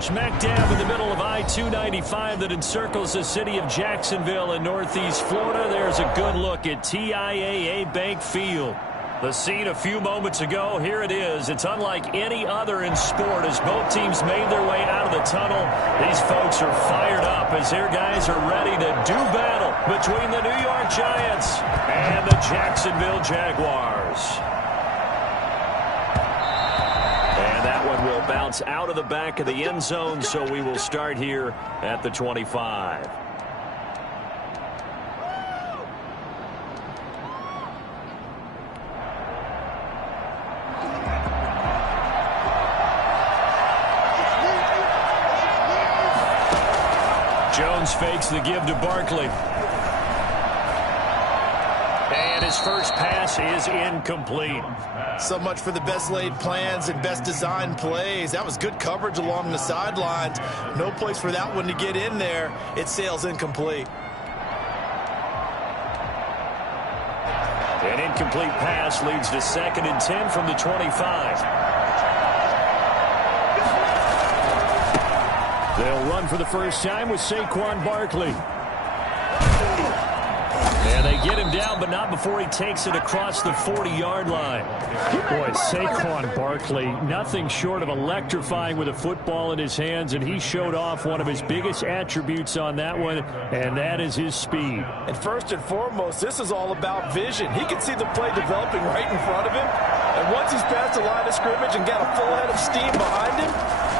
Smack dab in the middle of I-295 that encircles the city of Jacksonville in northeast Florida. There's a good look at TIAA Bank Field. The scene a few moments ago, here it is. It's unlike any other in sport as both teams made their way out of the tunnel. These folks are fired up as their guys are ready to do battle between the New York Giants and the Jacksonville Jaguars. And that one will bounce out of the back of the end zone, so we will start here at the 25. Jones fakes the give to Barkley. And his first pass is incomplete. So much for the best laid plans and best designed plays. That was good coverage along the sidelines. No place for that one to get in there. It sails incomplete. An incomplete pass leads to 2nd and 10 from the 25. They'll run for the first time with Saquon Barkley. And they get him down, but not before he takes it across the 40-yard line. Boy, Saquon Barkley, nothing short of electrifying with a football in his hands, and he showed off one of his biggest attributes on that one, and that is his speed. And first and foremost, this is all about vision. He can see the play developing right in front of him, and once he's past the line of scrimmage and got a full head of steam behind him,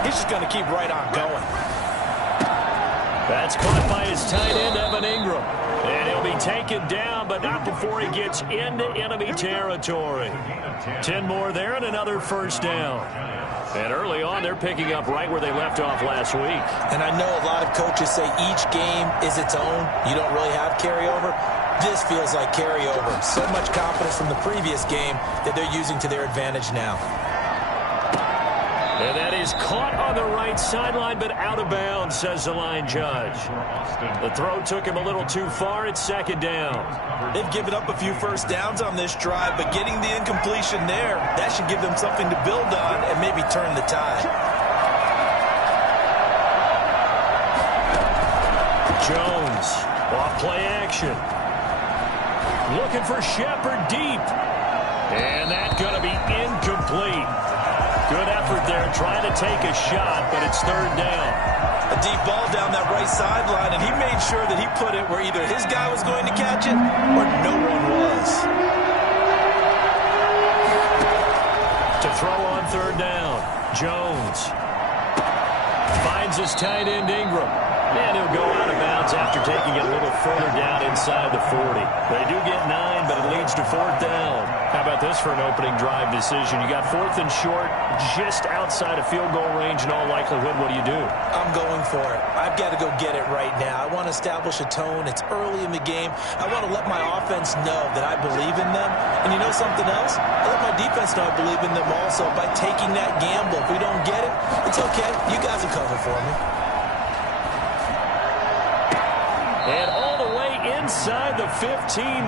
he's just going to keep right on going. That's caught by his tight end, Evan Ingram. And he'll be taken down, but not before he gets into enemy territory. 10 more there and another first down. And early on, they're picking up right where they left off last week. And I know a lot of coaches say each game is its own. You don't really have carryover. This feels like carryover. So much confidence from the previous game that they're using to their advantage now. And that is caught on the right sideline, but out of bounds, says the line judge. The throw took him a little too far. It's 2nd down. They've given up a few first downs on this drive, but getting the incompletion there, that should give them something to build on and maybe turn the tide. Jones, off play action. Looking for Shepard deep. And that's going to be incomplete. Good effort there, trying to take a shot, but it's 3rd down. A deep ball down that right sideline, and he made sure that he put it where either his guy was going to catch it or no one was. To throw on 3rd down, Jones finds his tight end Ingram. And he'll go out of bounds after taking it a little further down inside the 40. They do get 9, but it leads to 4th down. How about this for an opening drive decision? You got 4th and short, just outside of field goal range in all likelihood. What do you do? I'm going for it. I've got to go get it right now. I want to establish a tone. It's early in the game. I want to let my offense know that I believe in them. And you know something else? I let my defense know I believe in them also by taking that gamble. If we don't get it, it's okay. You guys will cover for me. And all the way inside the 15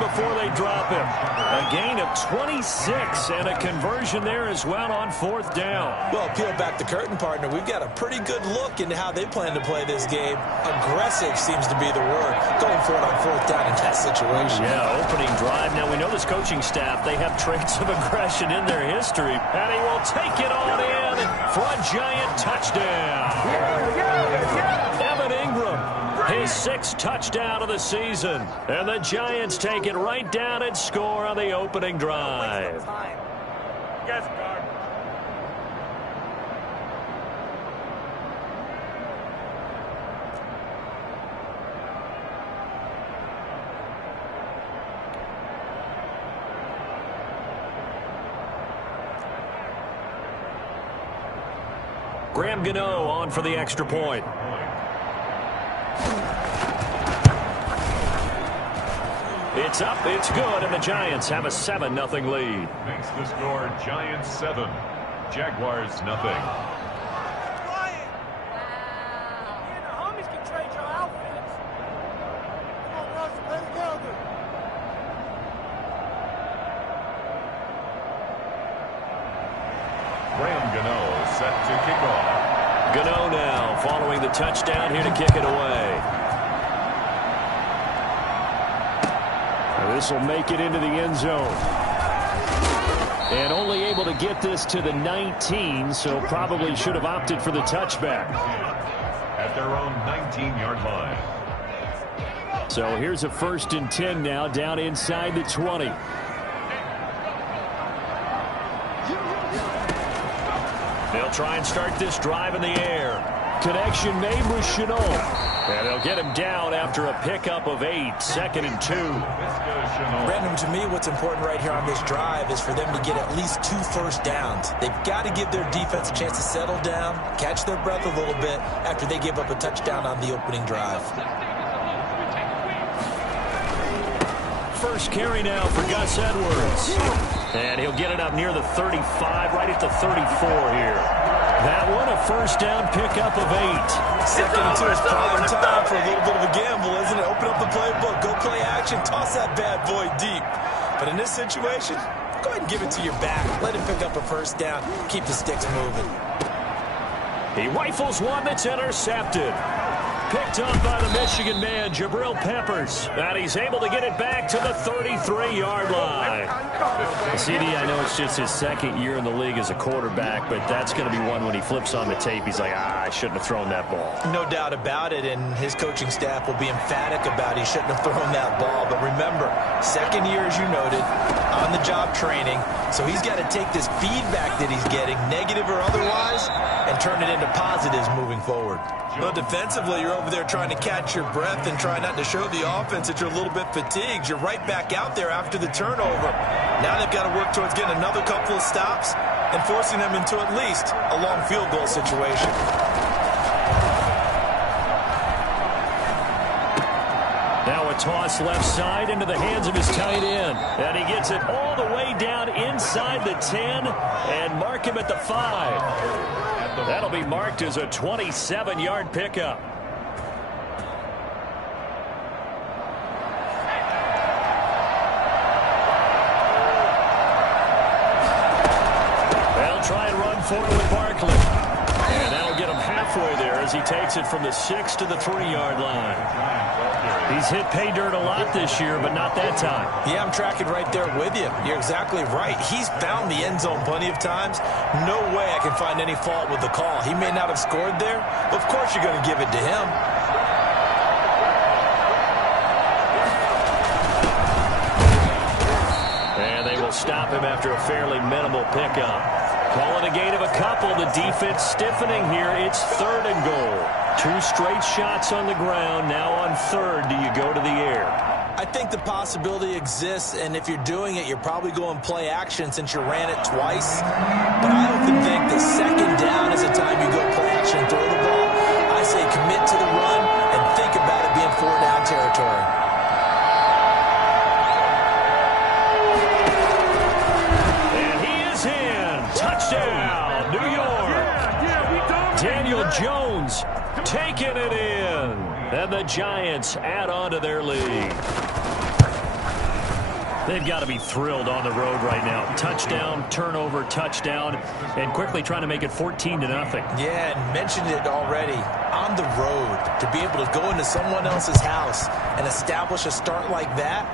before they drop him. A gain of 26 and a conversion there as well on 4th down. Well, peel back the curtain, partner. We've got a pretty good look into how they plan to play this game. Aggressive seems to be the word. Going for it on 4th down in that situation. Yeah, opening drive. Now, we know this coaching staff, they have traits of aggression in their history. And he will take it on in for a Giant touchdown. Evan Ingram. His 6th touchdown of the season. And the Giants take it right down and score on the opening drive. Graham Gano on for the extra point. It's up, it's good, and the Giants have a 7-0 lead. Makes the score Giants 7, Jaguars nothing. Graham Gano set to kick off. Gano now following the touchdown here to kick it away. This will make it into the end zone. And only able to get this to the 19, so probably should have opted for the touchback. At their own 19-yard line. So here's a 1st and 10 now, down inside the 20. They'll try and start this drive in the air. Connection made with Chenault. And they'll get him down after a pickup of 8, 2nd and 2. Brandon, to me, what's important right here on this drive is for them to get at least 2 first downs. They've got to give their defense a chance to settle down, catch their breath a little bit after they give up a touchdown on the opening drive. First carry now for Gus Edwards. And he'll get it up near the 35, right at the 34 here. That one, a first down pickup of 8. 2nd and 2 is prime time for a little bit of a gamble, isn't it? Open up the playbook, go play action, toss that bad boy deep. But in this situation, go ahead and give it to your back. Let him pick up a first down, keep the sticks moving. He rifles one that's intercepted. Picked up by the Michigan man, Jabril Peppers. And he's able to get it back to the 33-yard line. CD, I know it's just his 2nd year in the league as a quarterback, but that's going to be one when he flips on the tape. He's like, I shouldn't have thrown that ball. No doubt about it, and his coaching staff will be emphatic about he shouldn't have thrown that ball. But remember, 2nd year, as you noted, on-the-job training. So he's got to take this feedback that he's getting, negative or otherwise, and turn it into positives moving forward. Well, defensively, you're over there trying to catch your breath and try not to show the offense that you're a little bit fatigued. You're right back out there after the turnover. Now they've got to work towards getting another couple of stops and forcing them into at least a long field goal situation. Now a toss left side into the hands of his tight end. And he gets it all the way down inside the 10 and mark him at the 5. That'll be marked as a 27-yard pickup. They'll try and run forward with Barkley. And that'll get him halfway there as he takes it from the 6 to the 3-yard line. He's hit pay dirt a lot this year, but not that time. Yeah, I'm tracking right there with you. You're exactly right. He's found the end zone plenty of times. No way I can find any fault with the call. He may not have scored there, but of course you're going to give it to him. And they will stop him after a fairly minimal pickup. Call it a gain of a couple. The defense stiffening here. It's 3rd and goal. 2 straight shots on the ground. Now on 3rd, do you go to the air? I think the possibility exists, and if you're doing it, you're probably going play action since you ran it twice. But I often think the 2nd down is the time you go play action and throw the ball. I say commit to the run and think about it being 4-down territory. And he is in. Touchdown, New York. Daniel Jones taking it in. And the Giants add on to their lead. They've got to be thrilled on the road right now. Touchdown, turnover, touchdown, and quickly trying to make it 14-0. Yeah, and mentioned it already. On the road, to be able to go into someone else's house and establish a start like that,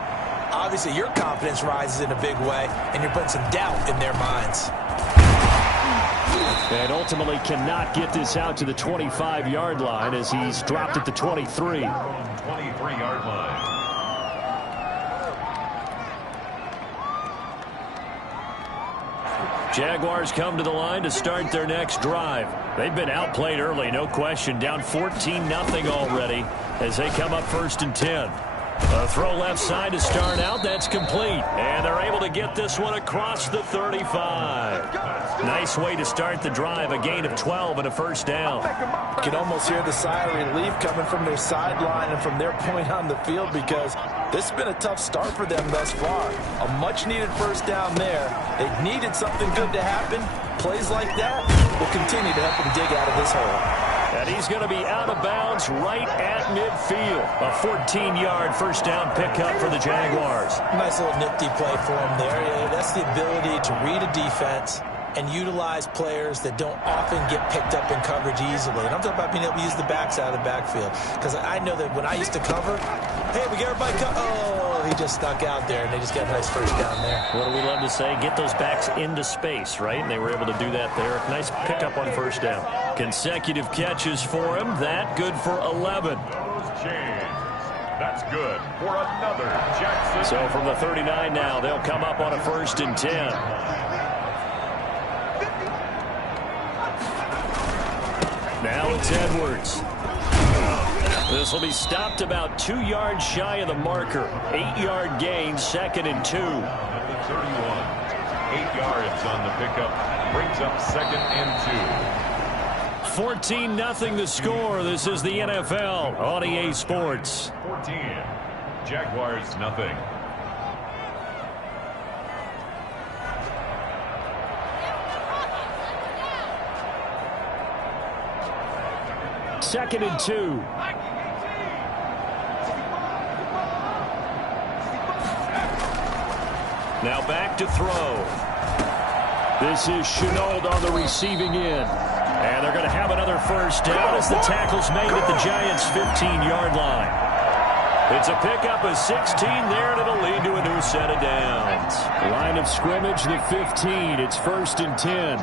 obviously your confidence rises in a big way, and you're putting some doubt in their minds. And ultimately cannot get this out to the 25-yard line as he's dropped at the 23. 23-yard line. Jaguars come to the line to start their next drive. They've been outplayed early, no question. Down 14-0 already as they come up 1st and 10. A throw left side to start out. That's complete. And they're able to get this one across the 35. Nice way to start the drive. A gain of 12 and a first down. You can almost hear the sigh of relief coming from their sideline and from their point on the field because this has been a tough start for them thus far. A much-needed first down there. They needed something good to happen. Plays like that will continue to help them dig out of this hole. And he's going to be out of bounds right at midfield. A 14-yard first down pickup for the Jaguars. Nice little nifty play for him there. Yeah, that's the ability to read a defense, and utilize players that don't often get picked up in coverage easily. And I'm talking about being able to use the backs out of the backfield. Because I know that when I used to cover, hey, we get everybody oh, he just stuck out there, and they just got a nice first down there. What do we love to say? Get those backs into space, right? And they were able to do that there. Nice pickup on first down. Consecutive catches for him. That good for 11. That's good for another Jackson. So from the 39 now, they'll come up on a 1st and 10. Now it's Edwards. This will be stopped about 2 yards shy of the marker. 8-yard gain, 2nd and 2. 31. 8 yards on the pickup. Brings up 2nd and 2. 14-0 the score. This is the NFL on EA Sports. 14. Jaguars nothing. Second and 2. Now back to throw. This is Chenault on the receiving end. And they're going to have another first down as the tackle's made at the Giants' 15-yard line. It's a pickup of 16 there, and it'll lead to a new set of downs. Line of scrimmage, the 15. It's 1st and 10.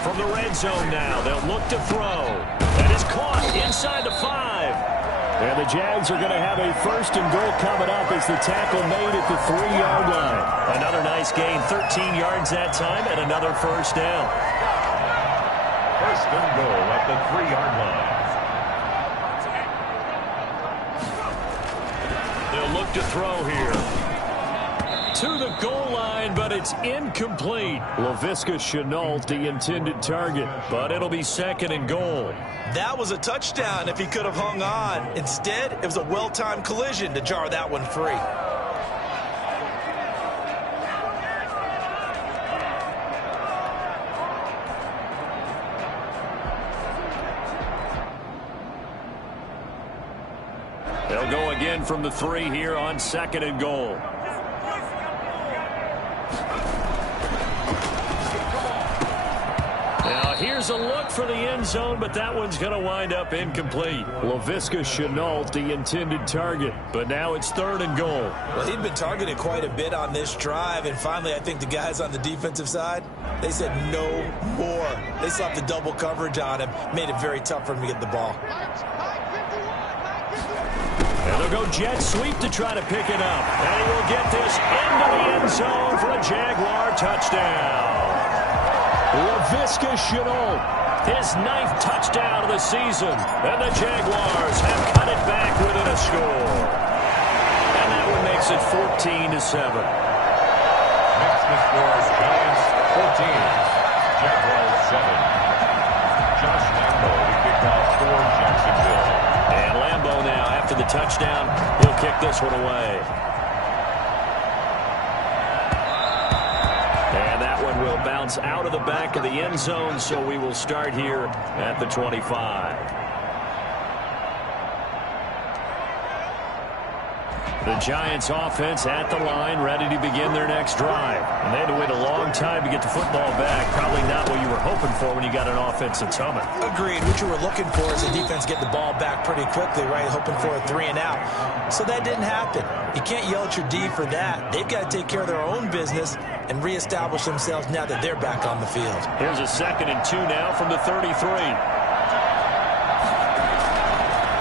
From the red zone now, they'll look to throw. That is caught inside the 5. And the Jags are going to have a 1st and goal coming up as the tackle made at the 3-yard line. Another nice gain, 13 yards that time, and another first down. 1st and goal at the 3-yard line. They'll look to throw here. To the goal line, but it's incomplete. Laviska Shenault, the intended target. But it'll be 2nd and goal. That was a touchdown if he could have hung on. Instead, it was a well-timed collision to jar that one free. They'll go again from the 3 here on 2nd and goal. Here's a look for the end zone, but that one's going to wind up incomplete. Laviska Shenault, the intended target. But now it's 3rd and goal. Well, he'd been targeted quite a bit on this drive, and finally I think the guys on the defensive side, they said no more. They slapped the double coverage on him, made it very tough for him to get the ball. And they'll go jet sweep to try to pick it up. And he will get this into the end zone for a Jaguar touchdown. Laviska Shenault, his 9th touchdown of the season, and the Jaguars have cut it back within a score. And that one makes it 14-7. Makes the score Giants 14, Jaguars 7. Josh Lambo to kick off for Jacksonville. And Lambo now, after the touchdown, he'll kick this one away. Will bounce out of the back of the end zone, so we will start here at the 25. The Giants offense at the line, ready to begin their next drive. And they had to wait a long time to get the football back. Probably not what you were hoping for when you got an offense that's humming. Agreed. What you were looking for is the defense get the ball back pretty quickly, right? Hoping for a 3 and out. So that didn't happen. You can't yell at your D for that. They've got to take care of their own business and reestablish themselves now that they're back on the field. Here's a 2nd and 2 now from the 33.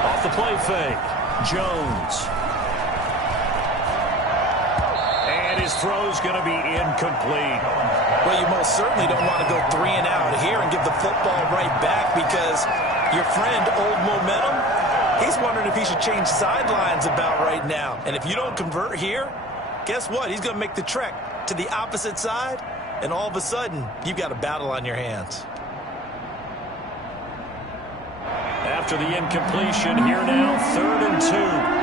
Off the play fake. Jones. His throw's going to be incomplete. Well, you most certainly don't want to go 3 and out here and give the football right back because your friend, Old Momentum, he's wondering if he should change sidelines about right now. And if you don't convert here, guess what? He's going to make the trek to the opposite side, and all of a sudden, you've got a battle on your hands. After the incompletion, here now, 3rd and 2.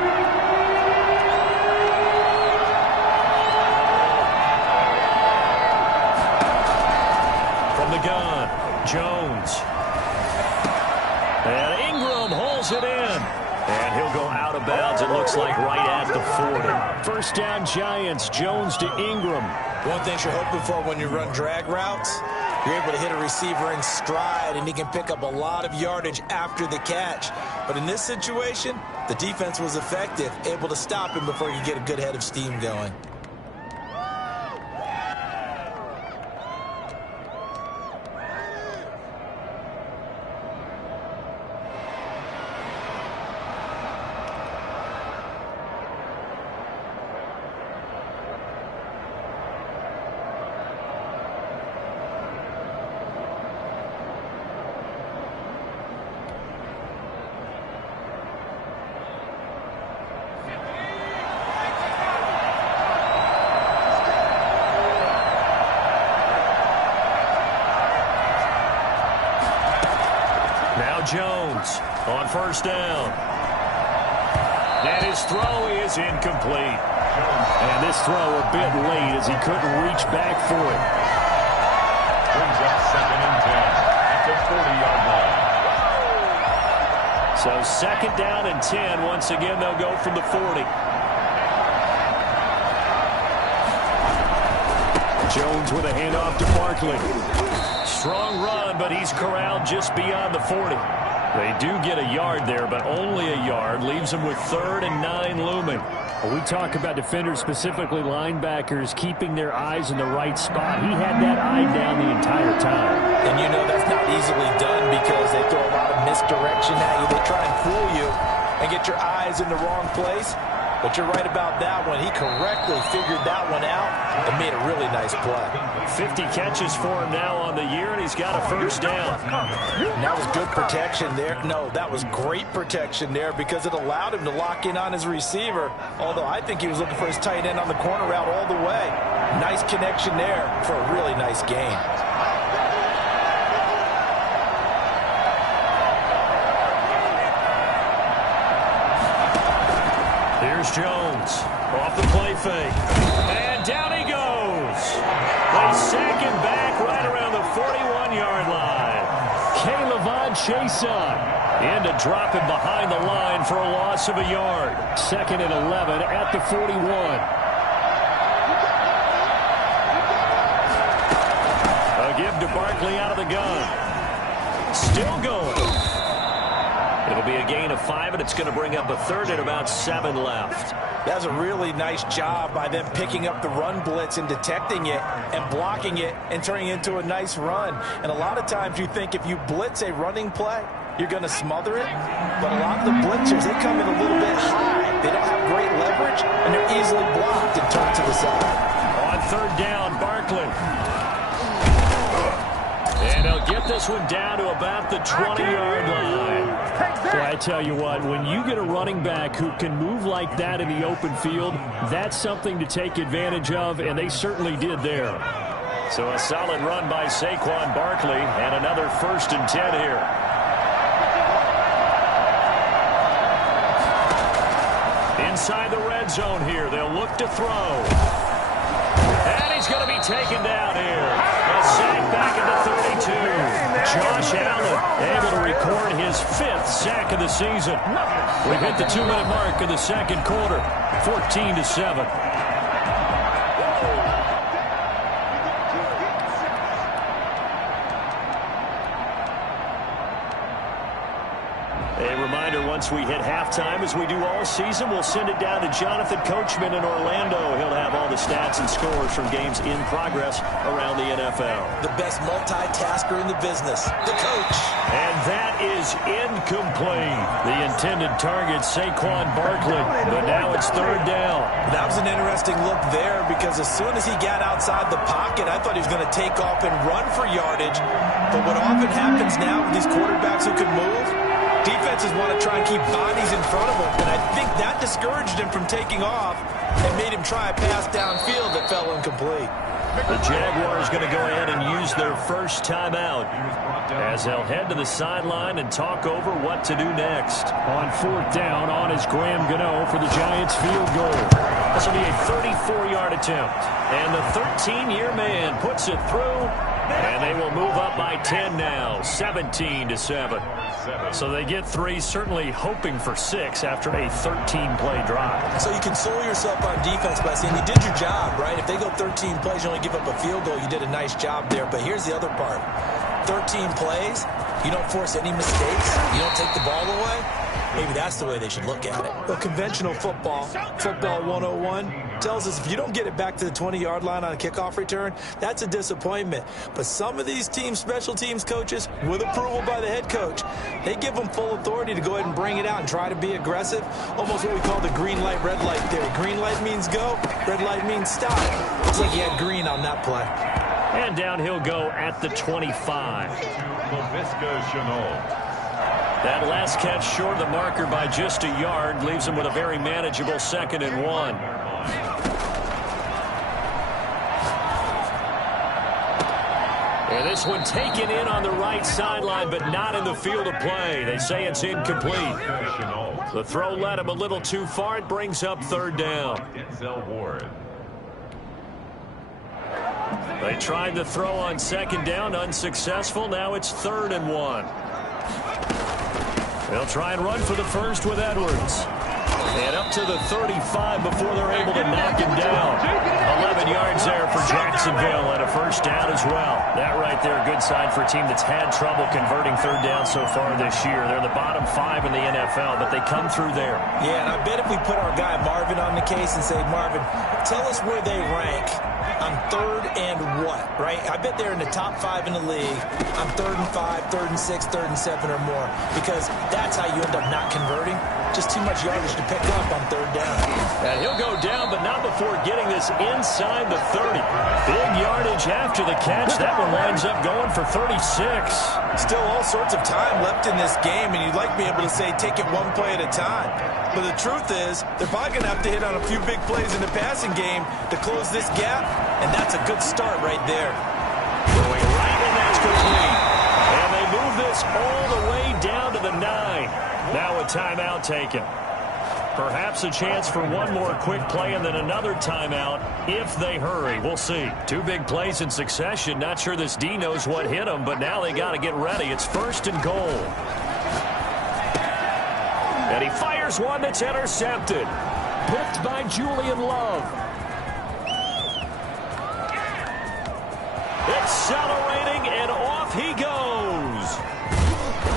The gun, Jones. And Ingram holds it in. And he'll go out of bounds, it looks like, right at the 40. First down, Giants. Jones to Ingram. One thing you're hoping for when you run drag routes, you're able to hit a receiver in stride, and he can pick up a lot of yardage after the catch. But in this situation, the defense was effective, able to stop him before he could get a good head of steam going. Jones on first down. And his throw is incomplete. And this throw a bit late as he couldn't reach back for it. Brings up 2nd and 10 at the 40-yard line. So 2nd down and 10. Once again, they'll go from the 40. Jones with a handoff to Barkley. Strong run, but he's corralled just beyond the 40. They do get a yard there, but only a yard. Leaves them with 3rd and 9 looming. When we talk about defenders, specifically linebackers, keeping their eyes in the right spot. He had that eye down the entire time. And you know that's not easily done because they throw a lot of misdirection at you. They try and fool you and get your eyes in the wrong place. But you're right about that one. He correctly figured that one out and made a really nice play. 50 catches for him now on the year, and he's got a first down. And that was good protection there. No, that was great protection there because it allowed him to lock in on his receiver. Although I think he was looking for his tight end on the corner route all the way. Nice connection there for a really nice gain. Here's Jones off the play fake. And down he goes. They sack him back right around the 41-yard line. K'Lavon Chaisson in to drop him behind the line for a loss of a yard. 2nd and 11 at the 41. A give to Barkley out of the gun. Still going. It'll be a gain of 5, and it's going to bring up a 3rd and about 7 left. That's a really nice job by them picking up the run blitz and detecting it and blocking it and turning it into a nice run. And a lot of times you think if you blitz a running play, you're going to smother it. But a lot of the blitzers, they come in a little bit high. They don't have great leverage, and they're easily blocked and turned to the side. On 3rd down, Barkley. And they'll get this one down to about the 20-yard line. Well, I tell you what, when you get a running back who can move like that in the open field, that's something to take advantage of, and they certainly did there. So a solid run by Saquon Barkley, and another 1st and 10 here. Inside the red zone here, they'll look to throw. And he's going to be taken down here. A sack back at the 32. Josh Allen able to record his 5th sack of the season. We've hit the 2-minute mark in the 2nd quarter, 14-7. A reminder, once we hit halftime, as we do all season, we'll send it down to Jonathan Coachman in Orlando. He'll have all the stats and scores from games in progress around the NFL. The best multitasker in the business, the coach. And that is incomplete. The intended target, Saquon Barkley, but now it's 3rd down. That was an interesting look there because as soon as he got outside the pocket, I thought he was going to take off and run for yardage. But what often happens now with these quarterbacks who can move, defenses want to try and keep bodies in front of him, and I think that discouraged him from taking off and made him try a pass downfield that fell incomplete. The Jaguars going to go ahead and use their first timeout as they'll head to the sideline and talk over what to do next. On 4th down, on is Graham Gano for the Giants field goal. This will be a 34-yard attempt, and the 13-year man puts it through And they will move up by 10 now, 17-7. So they get 3, certainly hoping for 6 after a 13-play drive. So you console yourself on defense by saying you did your job, right? If they go 13 plays, you only give up a field goal, you did a nice job there. But here's the other part. 13 plays, you don't force any mistakes, you don't take the ball away. Maybe that's the way they should look at it. Well, conventional football 101, tells us if you don't get it back to the 20-yard line on a kickoff return, that's a disappointment. But some of these teams, special teams coaches, with approval by the head coach, they give them full authority to go ahead and bring it out and try to be aggressive. Almost what we call the green light, red light theory. Green light means go, red light means stop. Looks like he had green on that play. And down he'll go at the 25. That last catch short of the marker by just a yard leaves him with a very manageable 2nd and 1. And this one taken in on the right sideline, but not in the field of play. They say it's incomplete. The throw led him a little too far. It brings up 3rd down. They tried to throw on 2nd down, unsuccessful. Now it's 3rd and 1. They'll try and run for the first with Edwards. And up to the 35 before they're able to knock him down. 11 yards there for Jacksonville and a 1st down as well. That right there, a good sign for a team that's had trouble converting 3rd down so far this year. They're the bottom 5 in the NFL, but they come through there. Yeah, and I bet if we put our guy Marvin on the case and say, Marvin, tell us where they rank on 3rd and what, right? I bet they're in the top 5 in the league on 3rd and 5, 3rd and 6, 3rd and 7 or more, because that's how you end up not converting. Just too much yardage to pick up on 3rd down. And he'll go down, but not before getting this inside the 30. Big yardage after the catch. That one winds up going for 36. Still all sorts of time left in this game, and you'd like to be able to say take it one play at a time. But the truth is, they're probably going to have to hit on a few big plays in the passing game to close this gap, and that's a good start right there. Going right, and that's complete. And they move this all the way down to the 9. Now a timeout taken. Perhaps a chance for one more quick play and then another timeout if they hurry. We'll see. 2 big plays in succession. Not sure this D knows what hit them, but now they got to get ready. It's 1st and goal. And he fires one that's intercepted. Picked by Julian Love. Accelerating, and off he goes.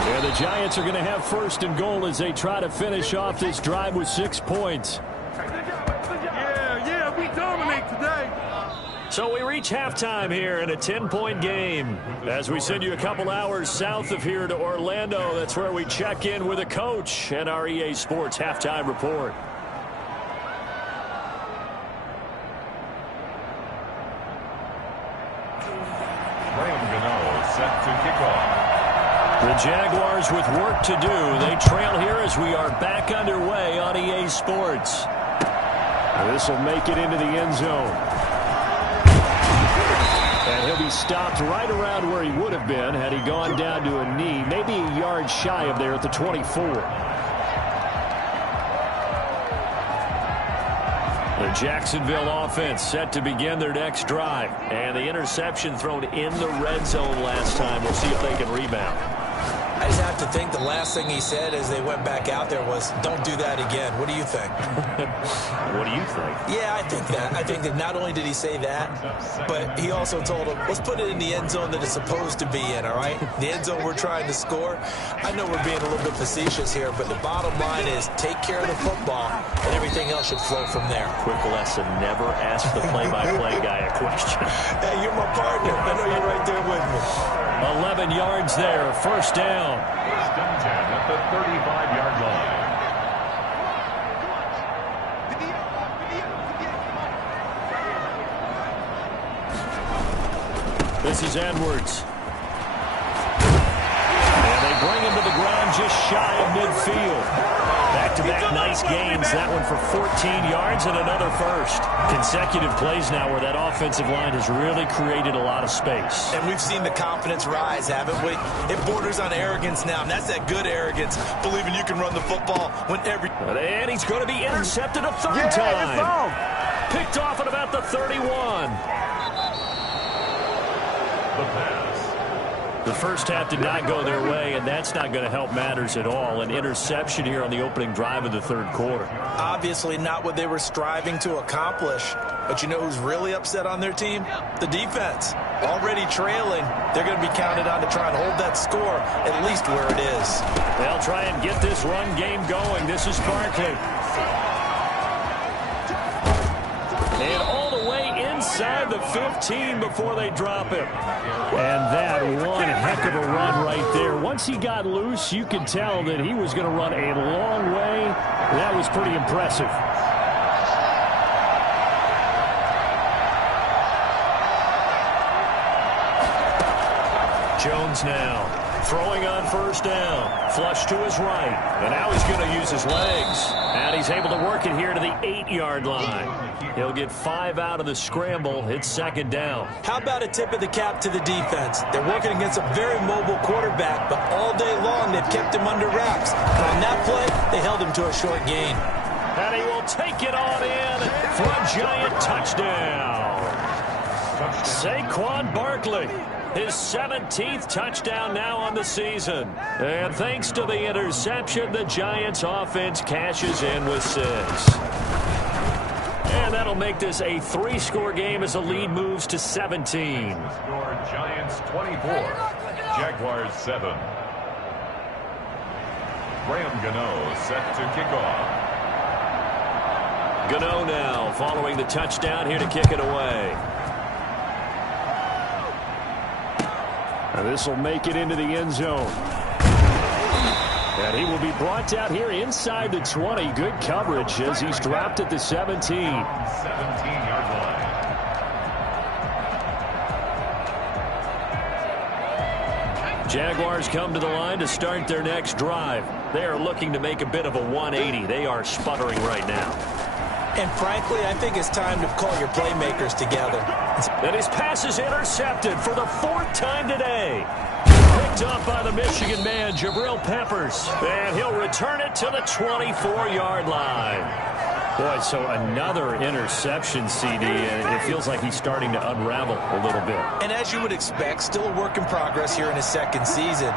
And the Giants are going to have 1st and goal as they try to finish off this drive with 6 points. Yeah, we dominate today. So we reach halftime here in a 10-point game. As we send you a couple hours south of here to Orlando, that's where we check in with a coach and our EA Sports halftime report. Set to kick off. The Jaguars with work to do. They trail here as we are back underway on EA Sports. This will make it into the end zone. And he'll be stopped right around where he would have been had he gone down to a knee, maybe a yard shy of there at the 24. The Jacksonville offense set to begin their next drive. And the interception thrown in the red zone last time. We'll see if they can rebound. I just have to think the last thing he said as they went back out there was, don't do that again. What do you think? What do you think? Yeah, I think that. I think that not only did he say that, but he also told him, let's put it in the end zone that it's supposed to be in, all right? The end zone we're trying to score. I know we're being a little bit facetious here, but the bottom line is take care of the football, and everything else should flow from there. Quick lesson, never ask the play-by-play guy a question. Hey, you're my partner. I know you're right there with me. 11 yards there, 1st down. 1st and 10 at the 35-yard line. This is Edwards. And they bring him to the ground just shy of midfield. Back-to-back nice gains. That one for 14 yards and another 1st. Consecutive plays now where that offensive line has really created a lot of space. And we've seen the confidence rise, haven't we? It borders on arrogance now, and that's that good arrogance, believing you can run the football when every... And he's going to be intercepted a 3rd time. Picked off at about the 31. the pass. The first half did not go their way, and that's not going to help matters at all. An interception here on the opening drive of the third quarter. Obviously not what they were striving to accomplish. But you know who's really upset on their team? The defense. Already trailing. They're going to be counted on to try and hold that score at least where it is. They'll try and get this run game going. This is Barkley. And all the way inside the 15 before they drop it. And that one heck of a run right there. Once he got loose, you could tell that he was going to run a long way. That was pretty impressive. Jones now throwing on first down. Flush to his right. And now he's going to use his legs. And he's able to work it here to the 8-yard line. He'll get 5 out of the scramble. It's second down. How about a tip of the cap to the defense? They're working against a very mobile quarterback, but all day long they've kept him under wraps. And on that play, they held him to a short gain. And he will take it on in for a giant touchdown. Saquon Barkley. His 17th touchdown now on the season. And thanks to the interception, the Giants offense cashes in with 6. And that'll make this a 3-score game as the lead moves to 17. Score Giants 24, Jaguars 7. Graham Gano set to kick off. Gano now following the touchdown here to kick it away. And this will make it into the end zone. And he will be brought out here inside the 20. Good coverage as he's dropped at the 17. 17-yard line. Jaguars come to the line to start their next drive. They are looking to make a bit of a 180. They are sputtering right now. And frankly, I think it's time to call your playmakers together. And his pass is intercepted for the 4th time today. Picked up by the Michigan man, Jabril Peppers. And he'll return it to the 24-yard line. Boy, so another interception, CD, and it feels like he's starting to unravel a little bit. And as you would expect, still a work in progress here in his second season.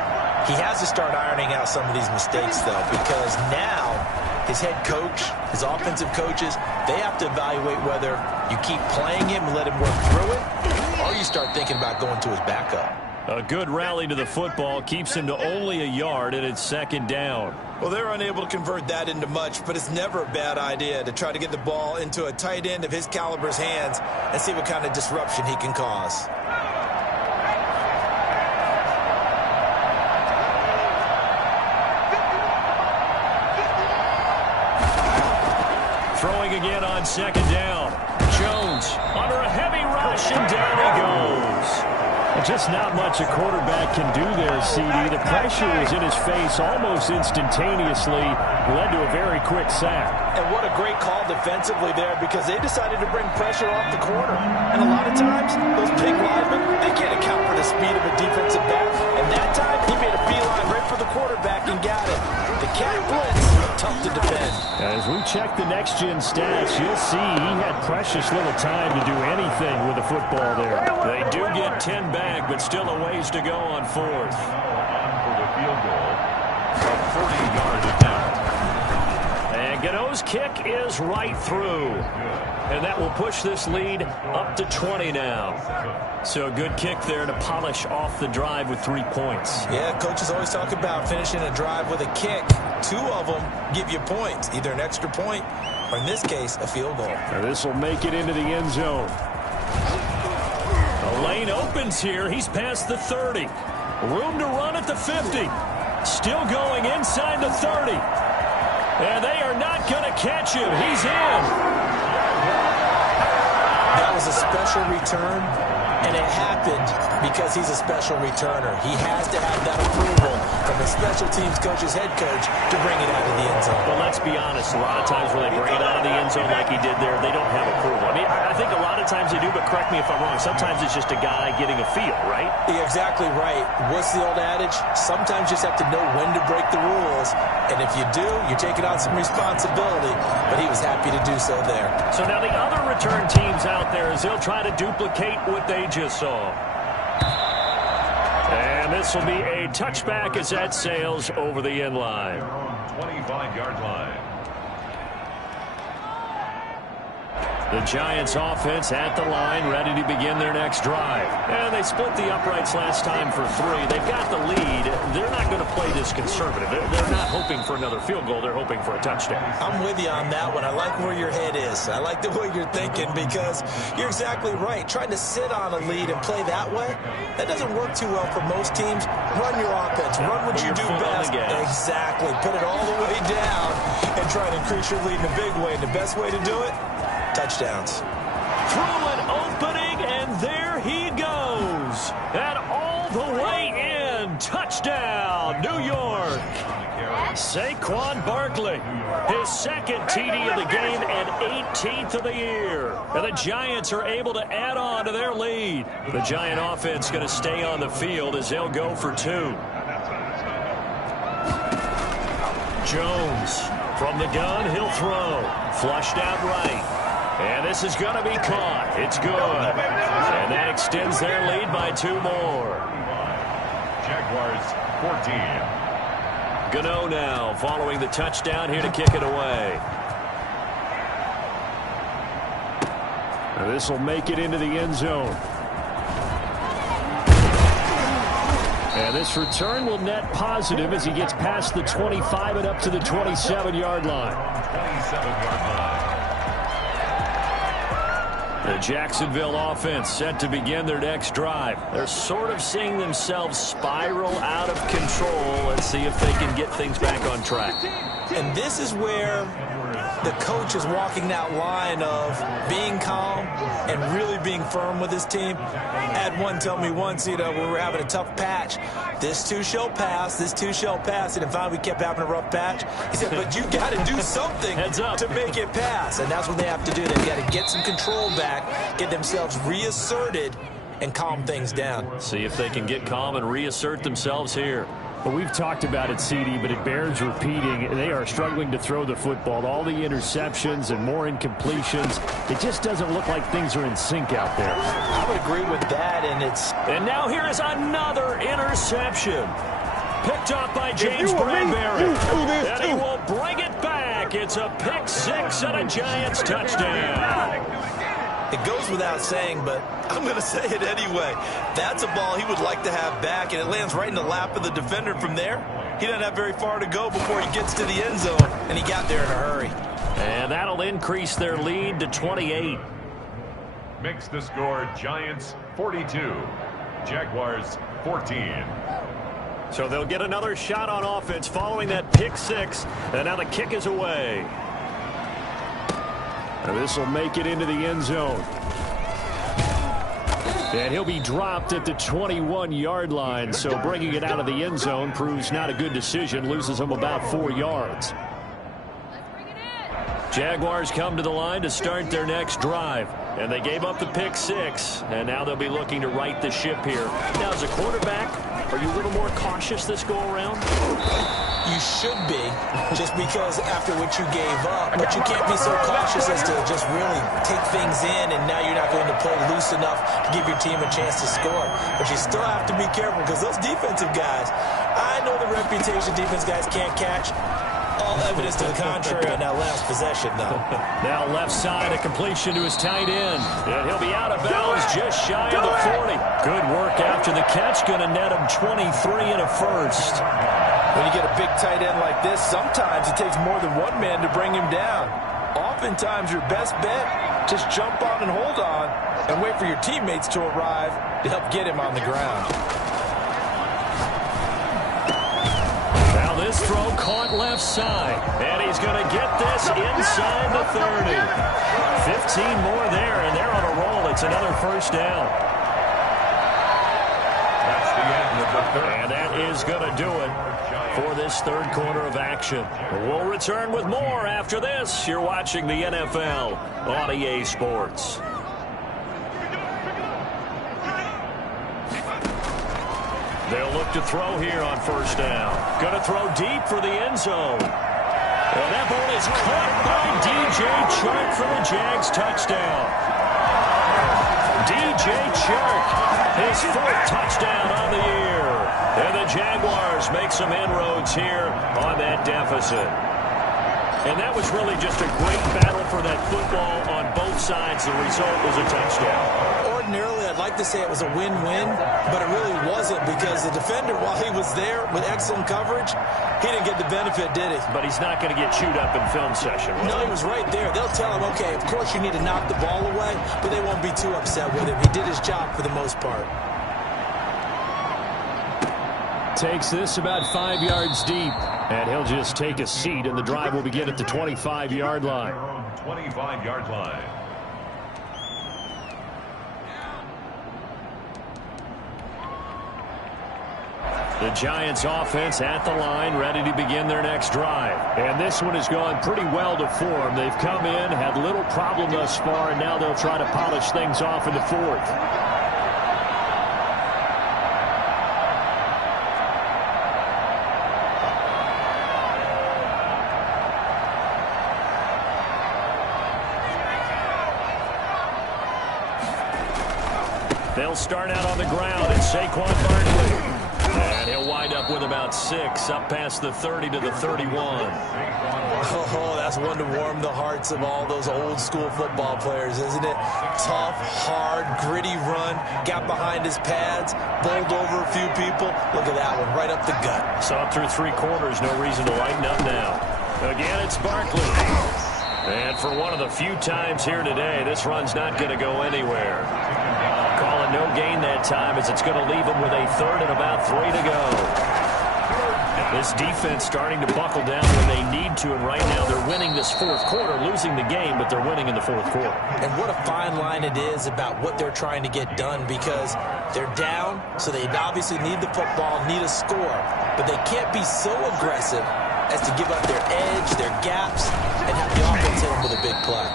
He has to start ironing out some of these mistakes, though, because now his head coach, his offensive coaches, they have to evaluate whether you keep playing him and let him work through it, or you start thinking about going to his backup. A good rally to the football keeps him to only a yard, and it's second down. Well, they're unable to convert that into much, but it's never a bad idea to try to get the ball into a tight end of his caliber's hands and see what kind of disruption he can cause. Throwing again on second down. Jones under a heavy rush, and down he goes. Just not much a quarterback can do there, CD. The pressure was in his face almost instantaneously. Led to a very quick sack. And what a great call defensively there, because they decided to bring pressure off the corner. And a lot of times, those big linemen, they can't account for the speed of a defensive back. And that time, he made a beeline right for the quarterback and got it. The cat blitz, tough to defend. As we check the next-gen stats, you'll see he had precious little time to do anything with the football there. They do get 10 back, but still a ways to go on 4th. For the field goal, a 40-yard attempt. And Gano's kick is right through. And that will push this lead up to 20 now. So a good kick there to polish off the drive with 3 points. Yeah, coaches always talk about finishing a drive with a kick. 2 of them give you points, either an extra point or, in this case, a field goal. And this will make it into the end zone. The lane opens here. He's past the 30. Room to run at the 50. Still going inside the 30. And they are not going to catch him. He's in. That was a special return, and it happened because he's a special returner. He has to have that approval from the special teams coach's head coach to bring it out of the end zone. Well, let's be honest. A lot of times when they bring it out of the end zone like he did there, they don't have approval. I mean, I think a lot of times they do, but correct me if I'm wrong. Sometimes it's just a guy getting a feel, right? You're exactly right. What's the old adage? Sometimes you just have to know when to break the rules, and if you do, you're taking on some responsibility, but he was happy to do so there. So now the other return teams out there, as they'll try to duplicate what they just saw. this will be a touchback as that sails over the end line. 25-yard line. The Giants offense at the line, ready to begin their next drive. And they split the uprights last time for 3. They've got the lead. They're not going to play this conservative. They're not hoping for another field goal. They're hoping for a touchdown. I'm with you on that one. I like where your head is. I like the way you're thinking because you're exactly right. Trying to sit on a lead and play that way, that doesn't work too well for most teams. Run your offense. Run what you do best. Exactly. Put it all the way down and try to increase your lead in a big way. And the best way to do it, touchdowns. Through an opening, and there he goes. And all the way in. Touchdown, New York. Saquon Barkley, his second TD of the game and 18th of the year. And the Giants are able to add on to their lead. The Giant offense going to stay on the field as they'll go for 2. Jones from the gun, he'll throw. Flushed out right. And this is going to be caught. It's good. And that extends their lead by 2 more. Jaguars 14. Gano now following the touchdown here to kick it away. And this will make it into the end zone. And this return will net positive as he gets past the 25 and up to the 27-yard line. 27-yard line. The Jacksonville offense set to begin their next drive. They're sort of seeing themselves spiral out of control. Let's see if they can get things back on track. And this is where the coach is walking that line of being calm and really being firm with his team. I had one tell me once, when we were having a tough patch, this too shall pass, this too shall pass. And finally we kept having a rough patch. He said, but you got to do something to make it pass. And that's what they have to do. They've got to get some control back, get themselves reasserted, and calm things down. See if they can get calm and reassert themselves here. Well, we've talked about it, CD, but it bears repeating. They are struggling to throw the football. All the interceptions and more incompletions. It just doesn't look like things are in sync out there. I would agree with that, And now here is another interception. Picked off by James Bradbury. And he will bring it back. It's a pick 6 and a Giants touchdown. It goes without saying, but I'm going to say it anyway. That's a ball he would like to have back, and it lands right in the lap of the defender from there. He doesn't have very far to go before he gets to the end zone, and he got there in a hurry. And that'll increase their lead to 28. Makes the score Giants 42, Jaguars 14. So they'll get another shot on offense following that pick 6, and now the kick is away. And this will make it into the end zone. And he'll be dropped at the 21-yard line, so bringing it out of the end zone proves not a good decision, loses him about 4 yards. Jaguars come to the line to start their next drive, and they gave up the pick 6, and now they'll be looking to right the ship here. Now, as a quarterback, are you a little more cautious this go-around? You should be, just because after what you gave up. But you can't be so cautious as to just really take things in, and now you're not going to play loose enough to give your team a chance to score. But you still have to be careful because those defensive guys, I know the reputation defense guys can't catch. All evidence to the contrary on that last possession, though. Now left side, a completion to his tight end. And he'll be out of bounds just shy of the 40. Good work after the catch. Going to net him 23 and a first. when you get a big tight end like this, sometimes it takes more than one man to bring him down. Oftentimes, your best bet, just jump on and hold on and wait for your teammates to arrive to help get him on the ground. Now this throw caught left side, and he's going to get this inside the 30. 15 more there, and they're on a roll. It's another first down. That's the end of the third. And that is going to do it for this third quarter of action. We'll return with more after this. You're watching the NFL on EA Sports. They'll look to throw here on first down. Going to throw deep for the end zone. And that ball is caught by DJ Chark for the Jags touchdown. DJ Chark, his fourth touchdown on the year. And the Jaguars make some inroads here on that deficit. And that was really just a great battle for that football on both sides. The result was a touchdown. Ordinarily, I'd like to say it was a win-win, but it really wasn't because the defender, while he was there with excellent coverage, he didn't get the benefit, did he? But he's not going to get chewed up in film session, right? No, he was right there. They'll tell him, okay, of course you need to knock the ball away, but they won't be too upset with him. He did his job for the most part. Takes this about 5 yards deep, and he'll just take a seat, and the drive will begin at the 25-yard line. 25-yard line. The Giants offense at the line, ready to begin their next drive. And this one has gone pretty well to form. They've come in, had little problem thus far, and now they'll try to polish things off in the fourth. They'll start out on the ground. It's Saquon Barkley. And he'll wind up with about 6, up past the 30 to the 31. Oh, that's one to warm the hearts of all those old-school football players, isn't it? Tough, hard, gritty run, got behind his pads, bowled over a few people. Look at that one, right up the gut. Saw through 3 quarters, no reason to lighten up now. Again, it's Barkley. And for one of the few times here today, this run's not going to go anywhere. Calling no gain that time as it's going to leave them with a 3rd and about 3 to go. This defense starting to buckle down when they need to, and right now they're winning this 4th quarter, losing the game, but they're winning in the 4th quarter. And what a fine line it is about what they're trying to get done because they're down, so they obviously need the football, need a score, but they can't be so aggressive as to give up their edge, their gaps, and have the offense hit them with a big play.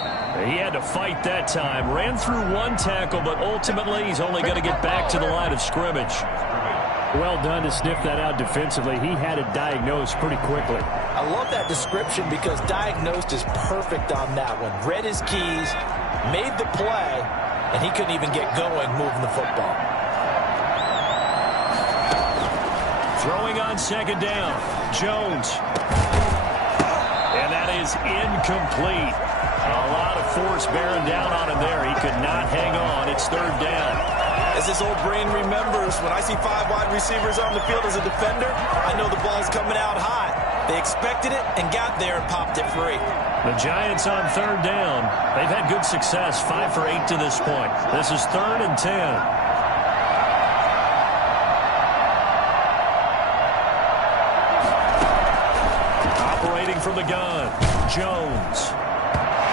He had to fight that time. Ran through 1 tackle, but ultimately he's only going to get back to the line of scrimmage. Well done to sniff that out defensively. He had it diagnosed pretty quickly. I love that description because diagnosed is perfect on that one. Read his keys, made the play, and he couldn't even get going moving the football. Throwing on 2nd down. Jones. And that is incomplete. A lot of force bearing down on him there. He could not hang on. It's 3rd down. As this old brain remembers, when I see 5 wide receivers on the field as a defender, I know the ball's coming out high. They expected it and got there and popped it free. The Giants on 3rd down. They've had good success, 5 for 8 to this point. This is 3rd and 10. Operating from the gun, Jones.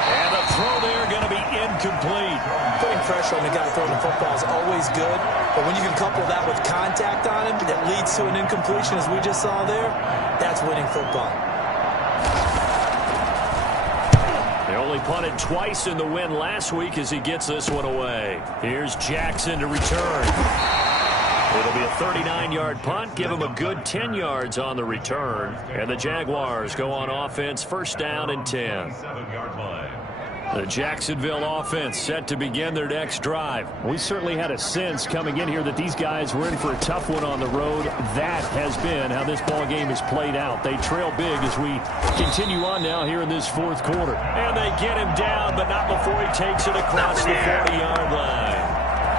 And the throw there going to be incomplete. Putting pressure on the guy throwing the football is always good, but when you can couple that with contact on him that leads to an incompletion, as we just saw there, that's winning football. They only punted twice in the win last week as he gets this one away. Here's Jackson to return. It'll be a 39-yard punt, give him a good 10 yards on the return. And the Jaguars go on offense, 1st down and 10. 7-yard line. The Jacksonville offense set to begin their next drive. We certainly had a sense coming in here that these guys were in for a tough one on the road. That has been how this ball game has played out. They trail big as we continue on now here in this 4th quarter. And they get him down, but not before he takes it across the 40-yard line.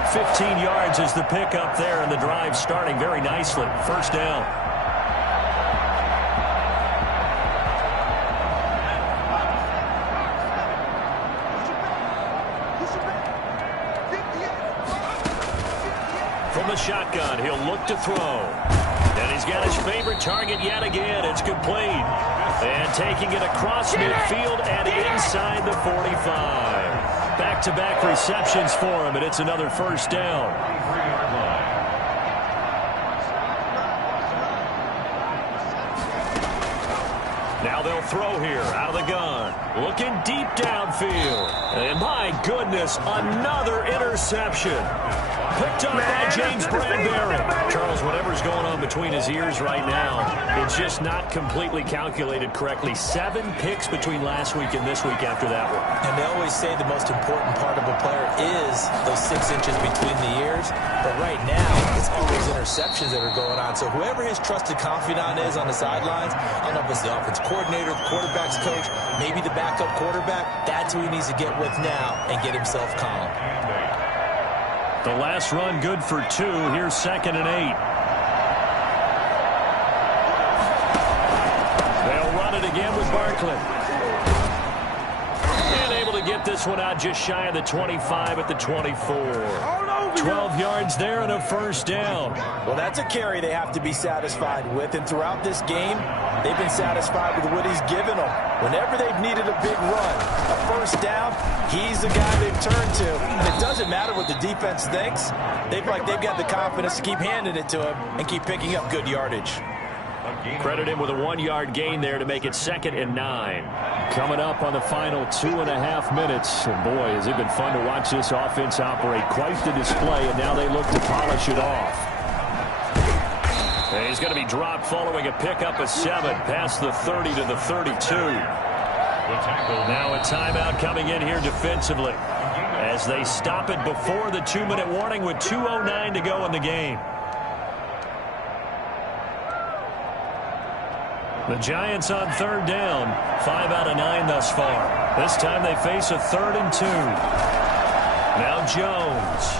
15 yards is the pickup there, and the drive starting very nicely. 1st down. From the shotgun, he'll look to throw. And he's got his favorite target yet again. It's complete. And taking it across midfield and inside the 45. Back-to-back receptions for him, and it's another 1st down. Now they'll throw here out of the gun. Looking deep downfield. And my goodness, another interception. Picked up by James Bradbury. Charles, whatever's going on between his ears right now, it's just not completely calculated correctly. 7 picks between last week and this week after that one. And they always say the most important part of a player is those 6 inches between the ears. But right now, it's all those interceptions that are going on. So whoever his trusted confidant is on the sidelines, I don't know if it's the offense coordinator, the quarterback's coach, maybe the backup quarterback, that's who he needs to get with now and get himself calm. The last run good for 2. Here's 2nd and 8. They'll run it again with Barkley. And able to get this one out just shy of the 25 at the 24. 12 yards there and a first down. Well, that's a carry they have to be satisfied with. And throughout this game, they've been satisfied with what he's given them. Whenever they've needed a big run, a first down, he's the guy they've turned to. And it doesn't matter what the defense thinks. They've got the confidence to keep handing it to him and keep picking up good yardage. Credit him with a 1-yard gain there to make it 2nd and 9. Coming up on the final 2.5 minutes. And boy, has it been fun to watch this offense operate. Quite the display, and now they look to polish it off. And he's going to be dropped following a pickup of 7 past the 30 to the 32. Now a timeout coming in here defensively as they stop it before the 2-minute warning with 2:09 to go in the game. The Giants on 3rd down, 5 out of 9 thus far. This time they face a 3rd and 2. Now Jones.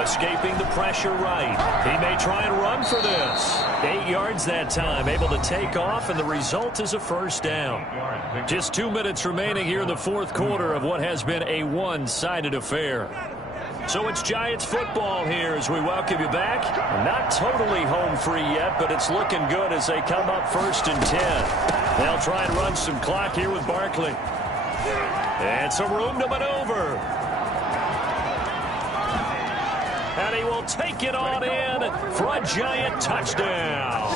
Escaping the pressure right. He may try and run for this. 8 yards that time, able to take off, and the result is a first down. Just 2 minutes remaining here in the 4th quarter of what has been a one-sided affair. So it's Giants football here as we welcome you back. Not totally home free yet, but it's looking good as they come up 1st and 10. They'll try and run some clock here with Barkley. And some room to maneuver. And he will take it on in for a Giant touchdown.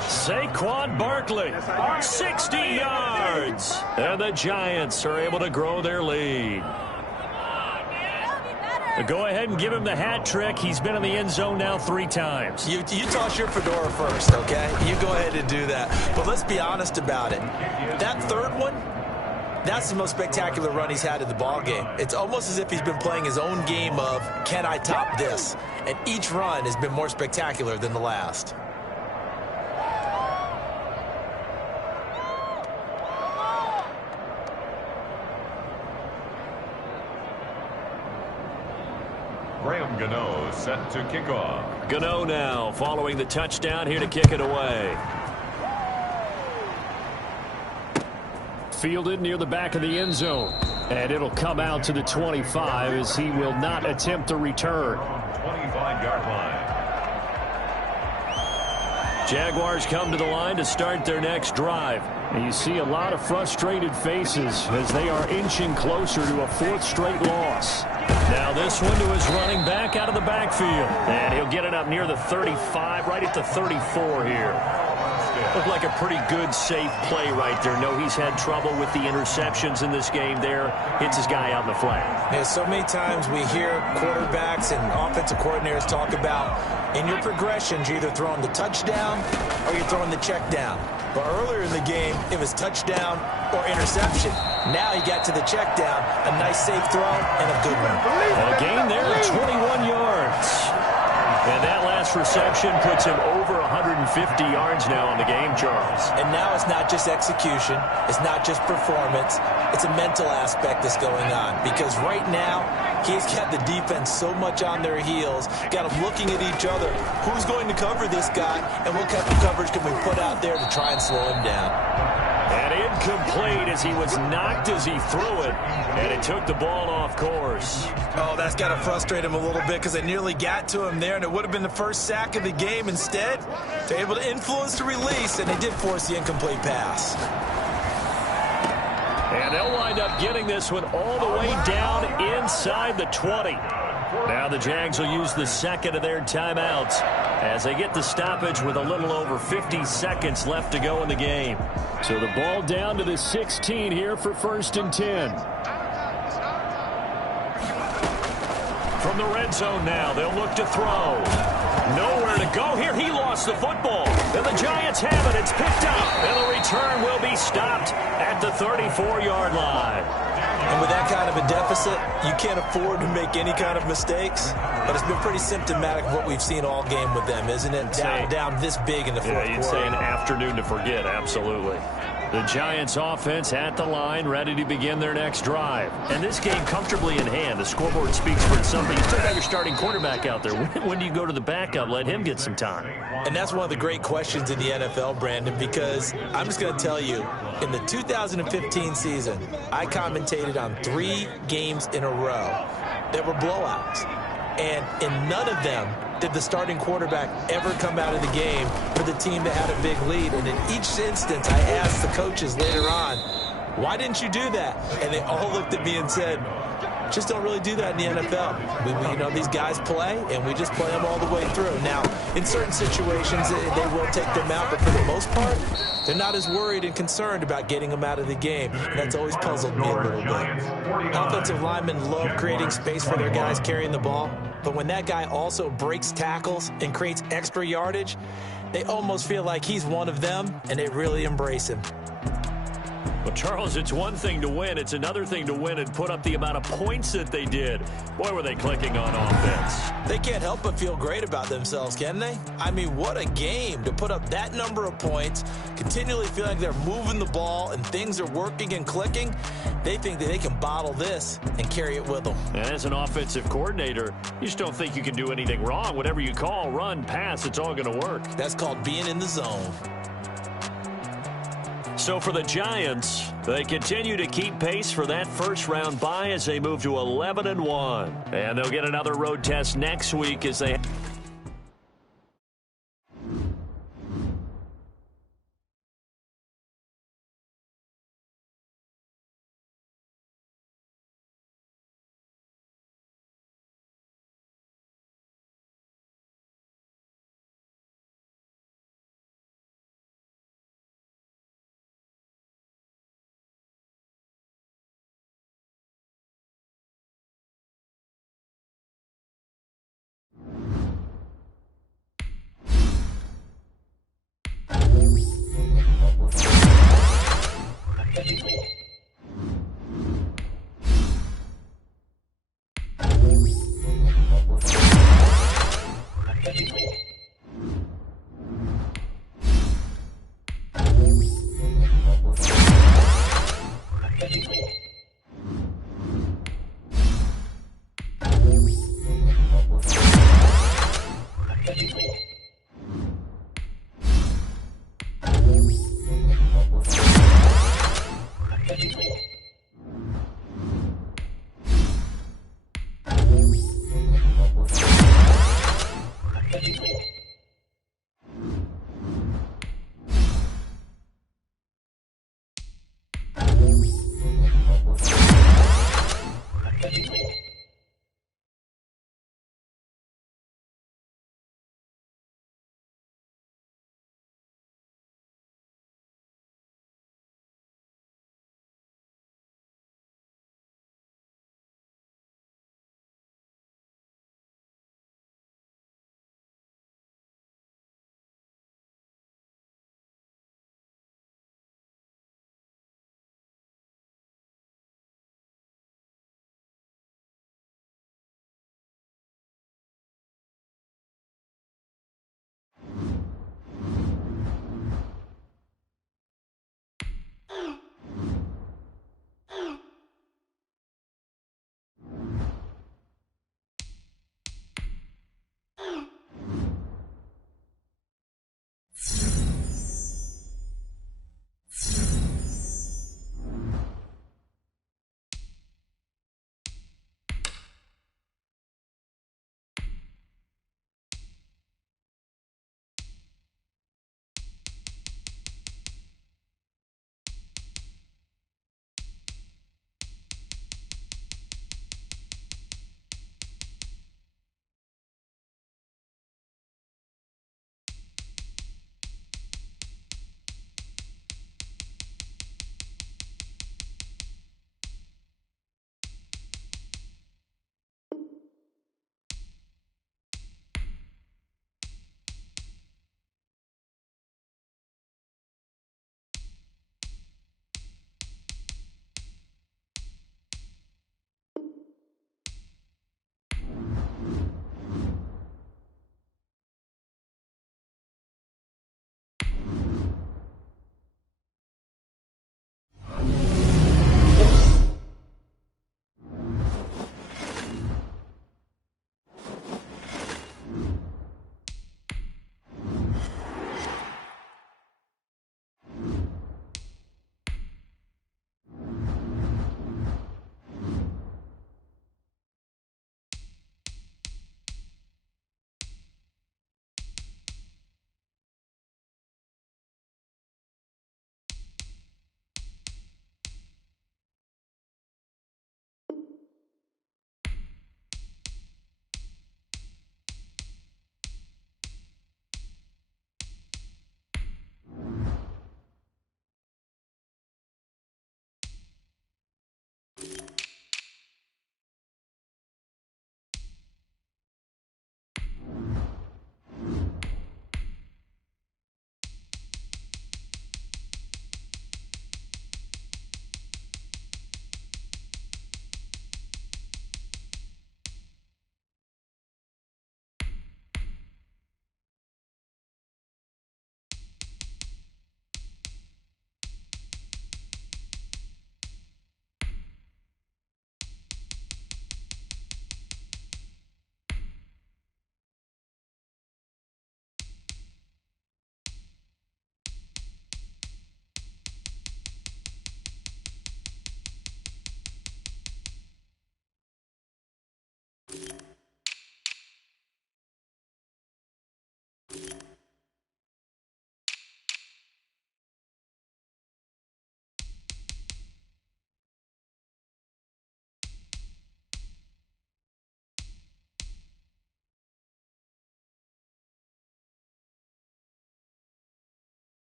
Saquon Barkley, 60 yards. And the Giants are able to grow their lead. Go ahead and give him the hat trick. He's been in the end zone now 3 times. You toss your fedora first, okay? You go ahead and do that. But let's be honest about it. That 3rd one, that's the most spectacular run he's had in the ball game. It's almost as if he's been playing his own game of, can I top this? And each run has been more spectacular than the last. Graham Gano set to kick off. Gano now following the touchdown here to kick it away. Fielded near the back of the end zone. And it'll come out to the 25 as he will not attempt to return. 25-yard line. Jaguars come to the line to start their next drive. And you see a lot of frustrated faces as they are inching closer to a 4th straight loss. Now this one to his running back out of the backfield. And he'll get it up near the 35, right at the 34 here. Looked like a pretty good, safe play right there. No, he's had trouble with the interceptions in this game there. Hits his guy out in the flat. Yeah, so many times we hear quarterbacks and offensive coordinators talk about in your progressions, you're either throwing the touchdown or you're throwing the check down. But earlier in the game, it was touchdown or interception. Now he got to the check down, a nice safe throw, and a good one. A gain there of 21 yards. And that last reception puts him over 150 yards now on the game, Charles. And now it's not just execution. It's not just performance. It's a mental aspect that's going on. Because right now, he's got the defense so much on their heels, got them looking at each other. Who's going to cover this guy? And what kind of coverage can we put out there to try and slow him down? And incomplete as he was knocked as he threw it. And it took the ball off course. Oh, that's got to frustrate him a little bit because they nearly got to him there, and it would have been the first sack of the game. Instead, they're able to influence the release, and they did force the incomplete pass. And they'll wind up getting this one all the way down inside the 20. Now the Jags will use the 2nd of their timeouts as they get the stoppage with a little over 50 seconds left to go in the game. So the ball down to the 16 here for 1st and 10. From the red zone now, they'll look to throw. Nowhere to go here. He lost the football. And the Giants have it. It's picked up. And the return will be stopped at the 34-yard line. And with that kind of a deficit, you can't afford to make any kind of mistakes. But it's been pretty symptomatic of what we've seen all game with them, isn't it? Down this big in the fourth quarter. Yeah, you'd say an afternoon to forget. Absolutely. The Giants offense at the line, ready to begin their next drive. And this game comfortably in hand. The scoreboard speaks for itself. You still got your starting quarterback out there. When do you go to the backup? Let him get some time. And that's one of the great questions in the NFL, Brandon, because I'm just going to tell you, in the 2015 season, I commentated on 3 games in a row that were blowouts. And in none of them did the starting quarterback ever come out of the game for the team that had a big lead. And in each instance, I asked the coaches later on, why didn't you do that? And they all looked at me and said, just don't really do that in the NFL. These guys play, and we just play them all the way through. Now, in certain situations, they will take them out, but for the most part, they're not as worried and concerned about getting them out of the game, and that's always puzzled me a little bit. Offensive linemen love creating space for their guys carrying the ball, but when that guy also breaks tackles and creates extra yardage, they almost feel like he's one of them, and they really embrace him. Well, Charles, it's one thing to win. It's another thing to win and put up the amount of points that they did. Boy, were they clicking on offense. They can't help but feel great about themselves, can they? I mean, what a game to put up that number of points, continually feel like they're moving the ball and things are working and clicking. They think that they can bottle this and carry it with them. And as an offensive coordinator, you just don't think you can do anything wrong. Whatever you call, run, pass, it's all going to work. That's called being in the zone. So for the Giants, they continue to keep pace for that first-round bye as they move to 11-1. And they'll get another road test next week as they...